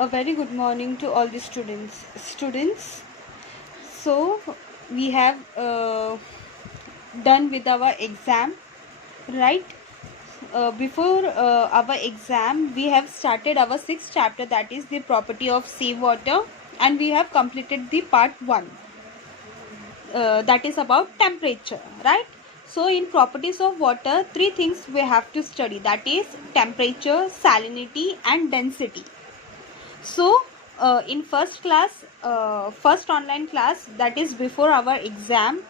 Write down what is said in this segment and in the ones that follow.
A very good morning to all the students. So we have done with our exam, right? Before our exam, we have started our sixth chapter, that is the property of seawater, and we have completed the part 1, that is about temperature, right? So in properties of water, 3 things we have to study, that is temperature, salinity and density. So in first online class, that is before our exam,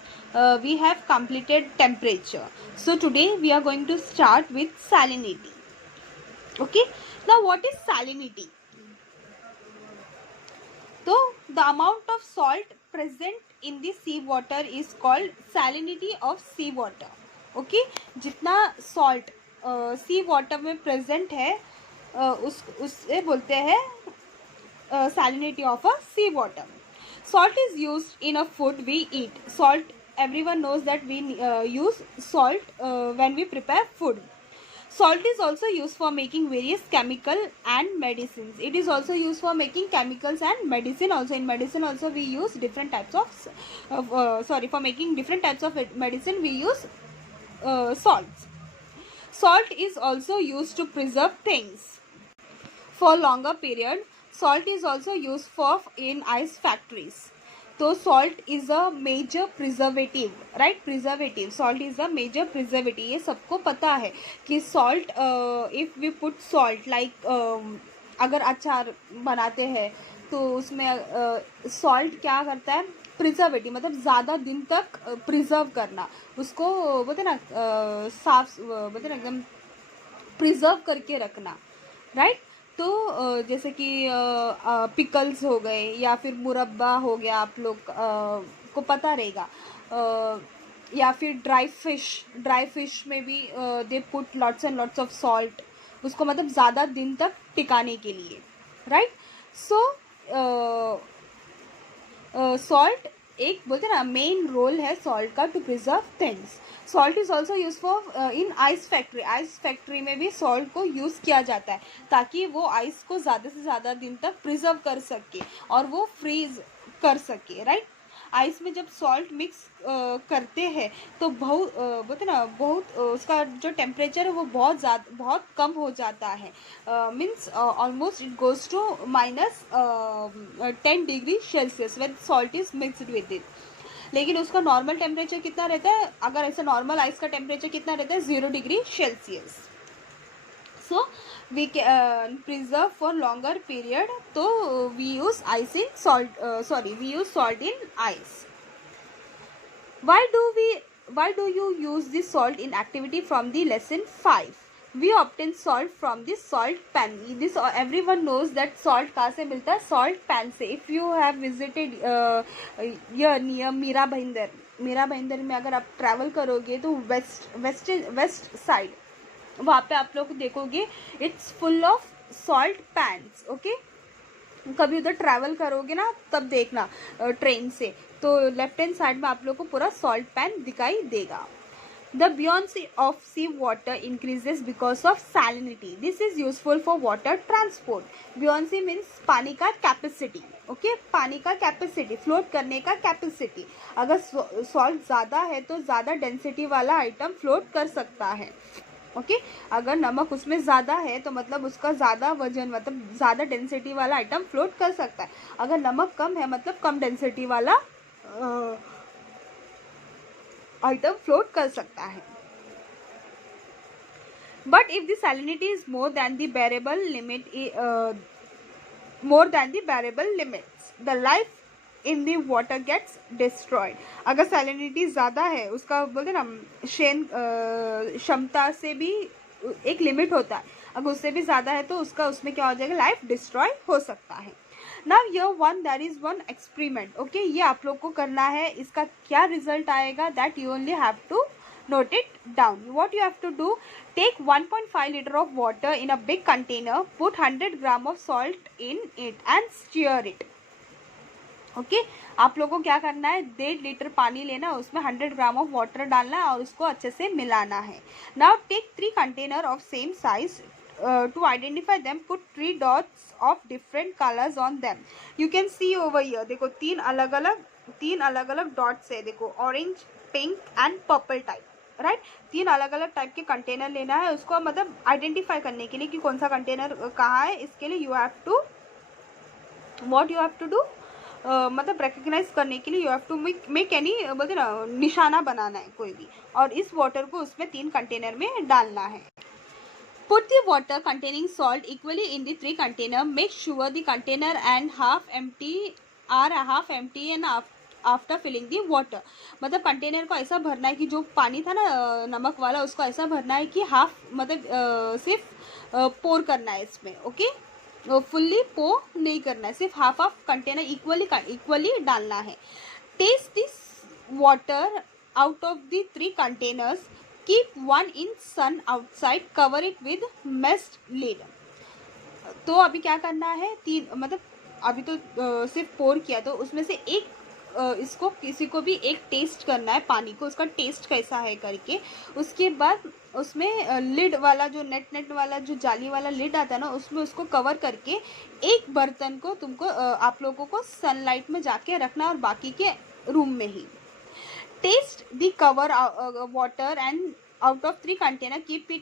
we have completed temperature. So today we are going to start with salinity. Okay, now what is salinity? So the amount of salt present in the sea water is called salinity of sea water. Okay, जितना salt sea water में present है, उससे बोलते हैं salinity of a sea water. Salt is used in a food we eat. Salt, everyone knows that we use salt when we prepare food. Salt is also used for making various chemical and medicines. It is also used for making chemicals and medicine also. In medicine also we use different types of for making different types of medicine we use salts. Salt is also used to preserve things for longer period. Salt is also used for in ice factories. So salt is a major preservative, right? Preservative. Salt is a major preservative. ये सबको पता है कि salt, if we put salt like अगर अचार बनाते हैं तो उसमें salt क्या करता है? प्रिजर्वेटिव, मतलब ज़्यादा दिन तक प्रिजर्व करना, उसको बोलते ना साफ, बोलते ना एकदम प्रिजर्व करके रखना, राइट? तो जैसे कि पिकल्स हो गए या फिर मुरब्बा हो गया, आप लोग को पता रहेगा, या फिर ड्राई फिश में भी they put lots and lots of salt, उसको मतलब ज़्यादा दिन तक टिकाने के लिए, राइट? सो सॉल्ट एक बोलते ना मेन रोल है सॉल्ट का to preserve things. Salt is also use for in ice factory. Ice factory में भी सॉल्ट को यूज़ किया जाता है ताकि वो आइस को ज़्यादा से ज़्यादा दिन तक प्रिजर्व कर सके और वो फ्रीज कर सके, राइट? आइस में जब सॉल्ट मिक्स करते हैं तो बहुत बोलते ना बहुत उसका जो टेम्परेचर है वो बहुत कम हो जाता है. Means almost it goes to -10 degree Celsius when salt is mixed with it. लेकिन उसका नॉर्मल टेम्परेचर कितना रहता है? अगर ऐसा नॉर्मल आइस का टेम्परेचर कितना रहता है? 0 degree Celsius. So we can preserve for longer period, so we use we use salt in ice. Why do you use the salt in activity from the lesson 5? We obtain salt from the salt pan. This everyone knows that salt कहाँ से मिलता है? Salt pan से. If you have visited here near Meera Bhayandar में अगर आप travel करोगे तो वेस्ट साइड, वहाँ पे आप लोग देखोगे it's full of salt pans. Okay, कभी उधर ट्रैवल करोगे ना तब देखना ट्रेन से, तो लेफ्ट हैंड साइड में आप लोग को पूरा सॉल्ट पैन दिखाई देगा. The buoyancy of sea water increases because of salinity. This is useful for water transport. buoyancy means पानी का कैपेसिटी. ओके, पानी का कैपेसिटी, फ्लोट करने का कैपेसिटी. अगर सॉल्ट ज़्यादा है तो ज़्यादा डेंसिटी वाला आइटम फ्लोट कर सकता है. ओके, अगर नमक उसमें ज़्यादा है तो मतलब उसका ज़्यादा वजन, मतलब ज़्यादा डेंसिटी वाला आइटम फ्लोट कर सकता है. अगर नमक कम है मतलब कम डेंसिटी वाला आइटम फ्लोट कर सकता है. But if the salinity is more than the bearable limits, the life in the water gets destroyed. अगर सैलिनिटी ज़्यादा है, उसका बोलते ना क्षमता से भी एक लिमिट होता है, अगर उससे भी ज़्यादा है तो उसमें क्या हो जाएगा? लाइफ डिस्ट्रॉय हो सकता है. Now there is one experiment. Okay, ये आप लोग को करना है. इसका क्या रिजल्ट आएगा? That you only have to note it down. What you have to do, take 1.5 liter of water in a big container, put 100 gram of salt in it and stir it. Okay, आप लोगों को क्या करना है? 1.5 litre पानी लेना, उसमें 100 gram of water डालना है और उसको अच्छे से मिलाना है. Now take 3 container of same size to identify them, put 3 dots of different colors on them. You can see over here, देखो तीन अलग अलग डॉट्स है, देखो orange, pink and purple type, right. तीन अलग अलग टाइप के कंटेनर लेना है उसको, मतलब आइडेंटिफाई करने के लिए कि कौन सा कंटेनर कहाँ है। इसके लिए you have to what you have to do, मतलब रिकग्नाइज करने के लिए you have to make any, बोलते ना, निशाना बनाना है कोई भी, और इस वाटर को उसमें 3 कंटेनर में डालना है। Put the water containing salt equally in the 3 container. Make sure the container and half empty and after filling the water. मतलब कंटेनर को ऐसा भरना है कि जो पानी था ना नमक वाला, उसको ऐसा भरना है कि हाफ, मतलब सिर्फ पोर करना है इसमें, ओके। फुल्ली पोर नहीं करना है, सिर्फ हाफ कंटेनर इक्वली डालना है। Test this water out of the 3 containers, keep 1 in sun outside, cover it with mist lid। तो अभी क्या करना है, 3, मतलब अभी तो सिर्फ पोर किया, तो उसमें से एक इसको किसी को भी एक टेस्ट करना है पानी को, उसका टेस्ट कैसा है करके। उसके बाद उसमें लिड वाला जो नेट वाला जो जाली वाला लिड आता है ना, उसमें उसको कवर करके एक बर्तन को तुमको आप लोगों को सनलाइट में जाके रखना है, और बाकी के रूम में ही। Taste the cover water and out of 3 container, keep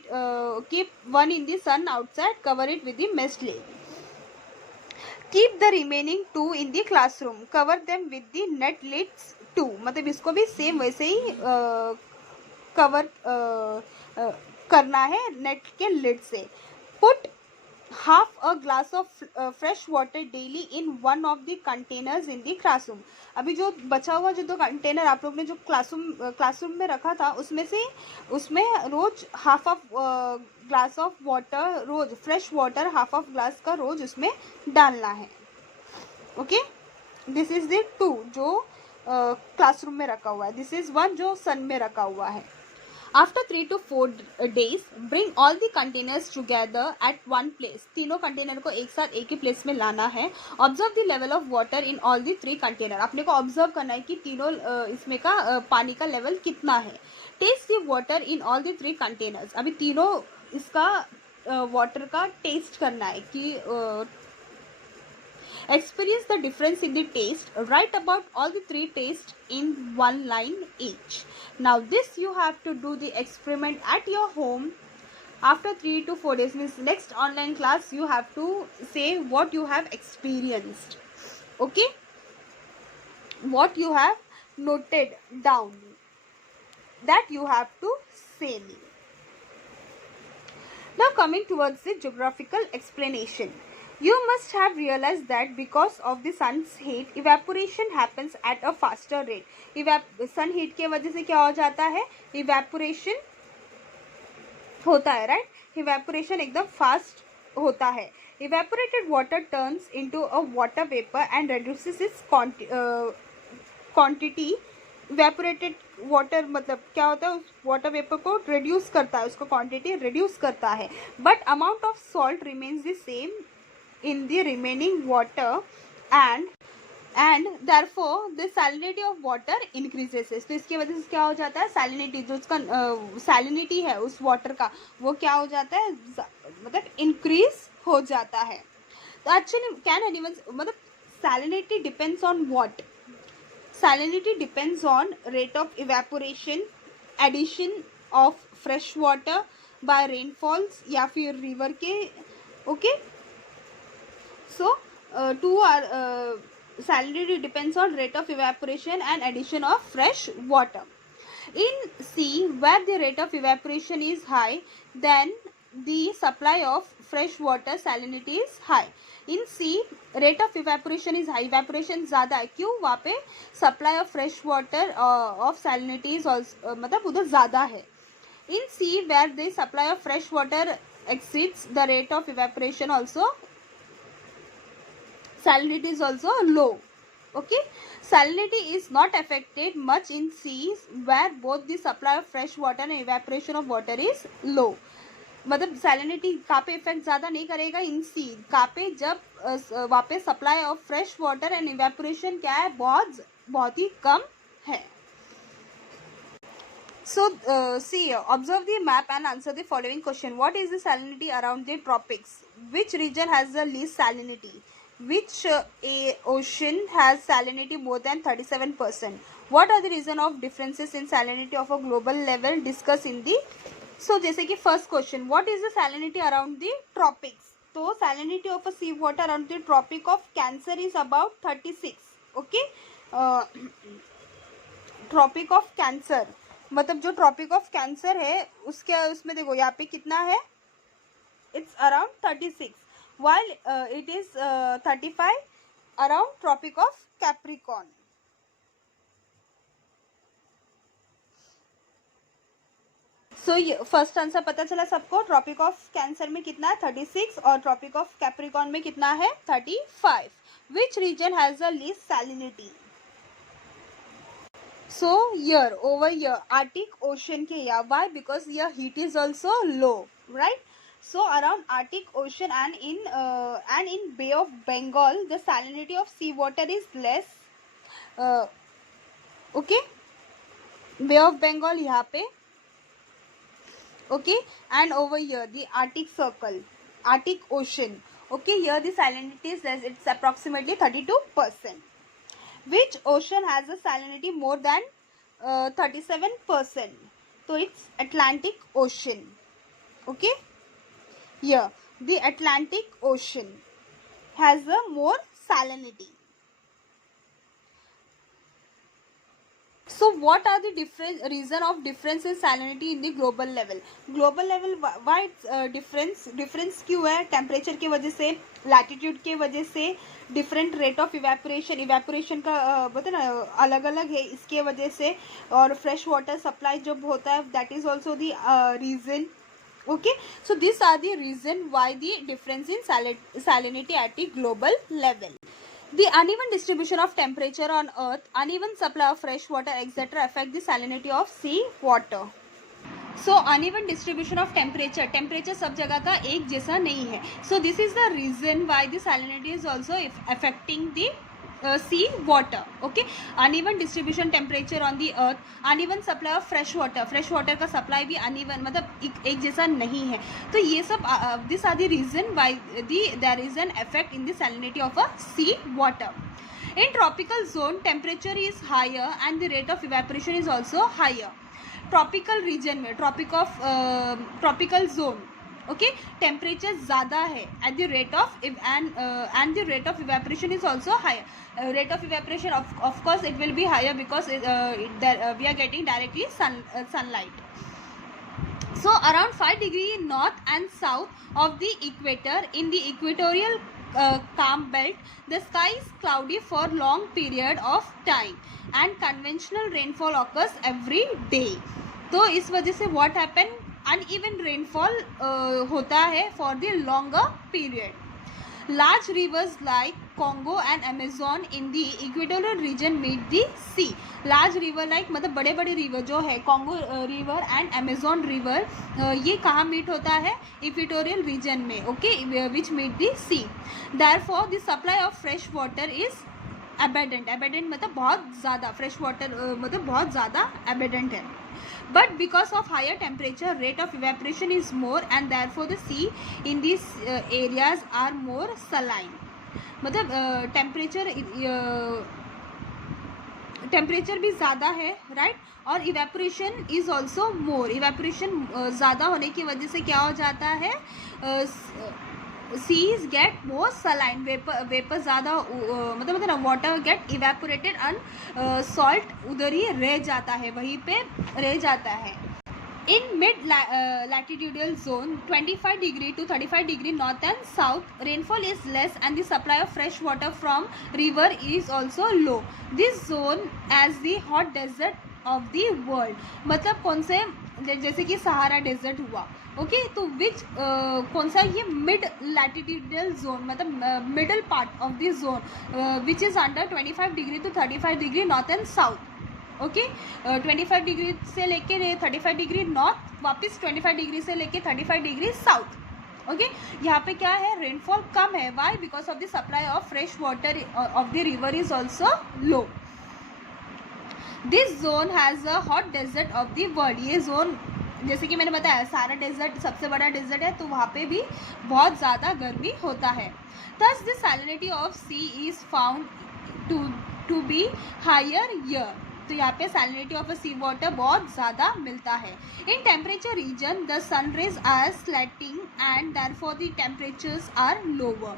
1 in the sun outside, cover it with the mist lid। Keep the remaining 2 in the classroom, cover them with the net lids too। मतलब इसको भी same वैसे ही cover करना है net के lid से। Put half a glass of fresh water daily in one of the containers in the classroom। अभी जो बचा हुआ जो 2 कंटेनर आप लोग ने जो क्लासरूम में रखा था, उसमें रोज half of glass of water, रोज fresh water half of glass का रोज उसमें डालना है, ओके। दिस इज द 2 जो क्लासरूम में रखा हुआ है, दिस इज 1 जो सन में रखा हुआ है। After 3 to 4 days, bring all the containers together at one place। तीनों कंटेनर को एक साथ एक ही प्लेस में लाना है। Observe the level of water in all the 3 container. अपने को ऑब्जर्व करना है कि तीनों इसमें का पानी का लेवल कितना है। Taste the water in all the 3 containers. अभी तीनों इसका वाटर का टेस्ट करना है कि experience the difference in the taste, write about all the 3 tastes in 1 line each। Now this you have to do the experiment at your home after 3 to 4 days, means next online class you have to say what you have experienced, okay, what you have noted down, that you have to say me। Now coming towards the geographical explanation, you must have realized that because of the sun's heat, evaporation happens at a faster rate। sun heat के वजह से क्या हो जाता है, evaporation होता है, right. evaporation एकदम फास्ट होता है। evaporated water turns into a water vapor and reduces its quantity। evaporated water मतलब क्या होता है, उस वाटर वेपर को रिड्यूस करता है, उसको क्वांटिटी रिड्यूस करता है, but amount of salt remains the same in the remaining water and therefore the salinity of water increases। तो इसकी वजह से क्या हो जाता है, salinity जो उसका salinity है उस water का, वो क्या हो जाता है, मतलब increase हो जाता है। तो actually can animals, मतलब salinity depends on what? Salinity depends on rate of evaporation, addition of fresh water by rainfalls या फिर river के, okay। So, 2 are salinity depends on rate of evaporation and addition of fresh water। In sea, where the rate of evaporation is high, then the supply of fresh water salinity is high। In sea, rate of evaporation is high, evaporation ज़्यादा है, क्यों, वहाँ पे supply of fresh water of salinity is also मतलब उधर ज़्यादा है। In sea, where the supply of fresh water exceeds the rate of evaporation also, salinity is also low, okay। salinity is not affected much in seas where both the supply of fresh water and evaporation of water is low। मतलब salinity कहाँ पे effect ज़्यादा नहीं करेगा, इन सी, कहाँ पे, जब वहाँ पे supply of fresh water and evaporation क्या है, बहुत ही कम है। So see, observe the map and answer the following question. What is the salinity around the tropics? Which region has the least salinity? Which ocean has salinity more than 37%? What are the reason of differences in salinity of a global level? Discuss in the. So जैसे कि first question, what is the salinity around the tropics? तो salinity of a sea water around the tropic of Cancer is about 36. Okay. Tropic of cancer, मतलब जो tropic of cancer है उसके उसमें देखो यहाँ पे कितना है, it's around 36, while it is 35 around tropic of Capricorn. So first answer पता चला सबको, ट्रॉपिक ऑफ कैंसर में कितना है 36 और ट्रॉपिक ऑफ कैप्रिकॉर्न में कितना है 35. Which region has the least salinity? So here over here Arctic Ocean के या why? Because here heat is also low, right? So around Arctic Ocean and in Bay of Bengal the salinity of sea water is less. Okay, Bay of Bengal यहाँ पे. Okay, and over here the Arctic Circle, Arctic Ocean. Okay, here the salinity is less, it's approximately 32%. Which ocean has a salinity more than 37%? So it's Atlantic Ocean. Okay, here the Atlantic Ocean has a more salinity. So what are the different reason of difference in salinity in the global level? Global level why difference क्यों है? Temperature की वजह से, latitude की वजह से, different rate of evaporation का बोलते ना अलग अलग है इसके वजह से, और फ्रेश वाटर सप्लाई जब होता है that is also the region. Okay, so these are the reason why the difference in salinity at the global level. The uneven distribution of temperature on earth, uneven supply of fresh water etc. affect the salinity of sea water. So uneven distribution of temperature सब जगह का एक जैसा नहीं है. So this is the reason why the salinity is also affecting the sea water. Okay, uneven distribution temperature on the earth, uneven supply of fresh water का supply भी uneven मतलब एक जैसा नहीं है. तो ये सब these are the reason why there is an effect in the salinity of a sea water. In tropical zone temperature is higher and the rate of evaporation is also higher. Tropical region में tropical zone okay temperature ज़्यादा है at the rate of and the rate of evaporation is also higher. Rate of evaporation of course it will be higher because we are getting directly sunlight. So around 5 degree north and south of the equator in the equatorial calm belt the sky is cloudy for long period of time and conventional rainfall occurs every day. तो इस वजह से what happen, uneven rainfall होता है for the longer period. Large rivers like Congo and Amazon in the equatorial region meet the sea. Large river like मतलब बड़े बड़े river जो है Congo river and Amazon river ये कहाँ meet होता है? Equatorial region में. Okay, which meet the sea. Therefore the supply of fresh water is abundant. Abundant मतलब बहुत ज़्यादा, fresh water मतलब बहुत ज़्यादा abundant है. But because of higher temperature rate of evaporation is more and therefore the sea in these areas are more saline. मतलब temperature भी ज़्यादा है राइट, और evaporation is also more. Evaporation ज़्यादा होने की वजह से क्या हो जाता है, seas get more saline, vapour ज़्यादा मतलब ना water get evaporated and salt उधर ही रह जाता है, वहीं पे रह जाता है. In mid latitudinal zone 25 degree to 35 degree north and south rainfall is less and the supply of fresh water from river is also low. This zone as the hot desert of the world. मतलब कौन से, जैसे कि Sahara desert हुआ okay तो विच कौन सा, ये मिड लैटिट्यूडल जोन मतलब middle part of this zone which is under 25 degree to 35 degree north and south. Okay 25 degree से लेके 35 डिग्री नॉर्थ, वापस 25 डिग्री से लेके 35 डिग्री साउथ. ओके यहाँ पे क्या है, रेनफॉल कम है. Why? Because of the supply of fresh water of the river is also low. This zone has a hot desert of the world. ये जोन जैसे कि मैंने बताया सारा डेजर्ट सबसे बड़ा डेजर्ट है, तो वहाँ पे भी बहुत ज़्यादा गर्मी होता है. Thus the salinity of sea is found to be higher here. तो यहाँ पे salinity of a sea water बहुत ज़्यादा मिलता है. In temperature region the sun rays are slanting and therefore the temperatures are lower.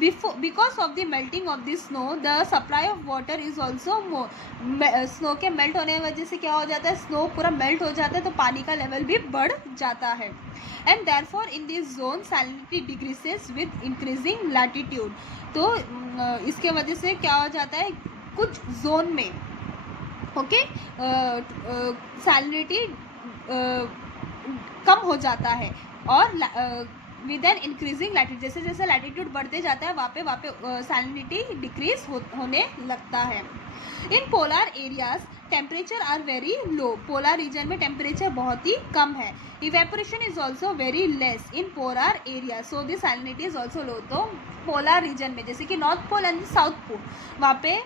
Because of the melting of the snow the supply of water is also more. Snow के melt होने की वजह से क्या हो जाता है, स्नो पूरा मेल्ट हो जाता है तो पानी का लेवल भी बढ़ जाता है. And therefore in this zone salinity decreases with increasing latitude. तो इसके वजह से क्या हो जाता है, कुछ जोन में ओके सैलिनिटी कम हो जाता है और विद एन इंक्रीजिंग लैटिट्यूड, जैसे जैसे लैटिट्यूड बढ़ते जाता है वहाँ पे सैलिनिटी डिक्रीज होने लगता है. In polar areas temperature are very low. Polar region में टेम्परेचर बहुत ही कम है. Evaporation is also very less in polar area, so the salinity is also low. तो पोलर रीजन में जैसे कि north pole and south pole वहाँ पे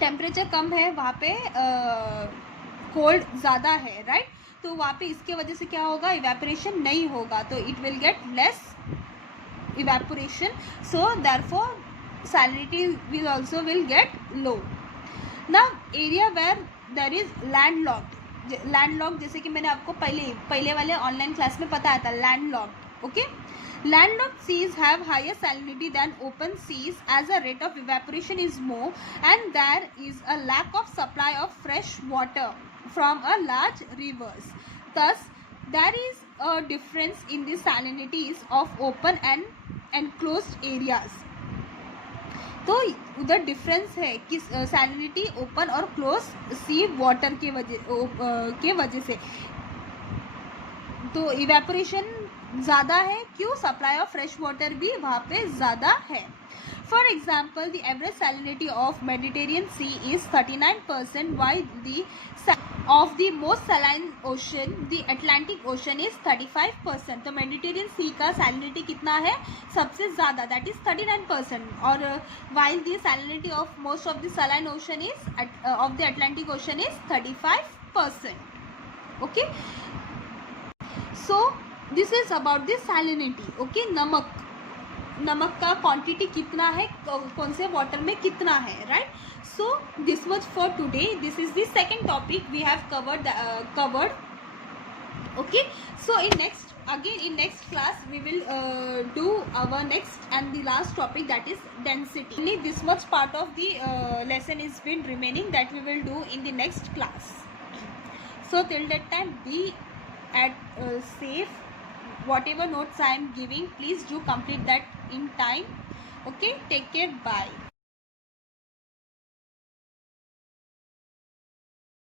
टेम्परेचर कम है, वहाँ पे कोल्ड ज़्यादा है, राइट. तो वहाँ पे इसके वजह से क्या होगा, इवेपोरेशन नहीं होगा, तो it will get less evaporation, so therefore salinity will also will get low. Now area where there is landlocked. Landlocked जैसे कि मैंने आपको पहले वाले ऑनलाइन क्लास में बताया था, landlocked. Okay, landlocked seas have higher salinity than open seas as a rate of evaporation is more and there is a lack of supply of fresh water from a large rivers. Thus there is a difference in the salinities of open and enclosed areas. तो उधर difference है कि salinity open और close C water के वजह से. तो evaporation ज़्यादा है, क्यों, सप्लाई ऑफ फ्रेश वाटर भी वहाँ पे ज़्यादा है. For example the average salinity of Mediterranean sea is 39%, while the of the most saline ocean the Atlantic Ocean is 35%. तो मेडिटेरियन सी का सैलिनिटी कितना है, सबसे ज़्यादा, दैट इज 39%. और while the salinity of most of the saline ocean is of the Atlantic Ocean is 35%. okay, so this is about the salinity. okay, नमक का quantity कितना है, कौन से वाटर में कितना है, right. So this was for today. This is the second topic we have covered. okay, so in next class we will do our next and the last topic, that is density. Only this much part of the lesson is been remaining, that we will do in the next class. So till that time be at safe. Whatever notes I am giving, please do complete that in time. okay, take care, bye.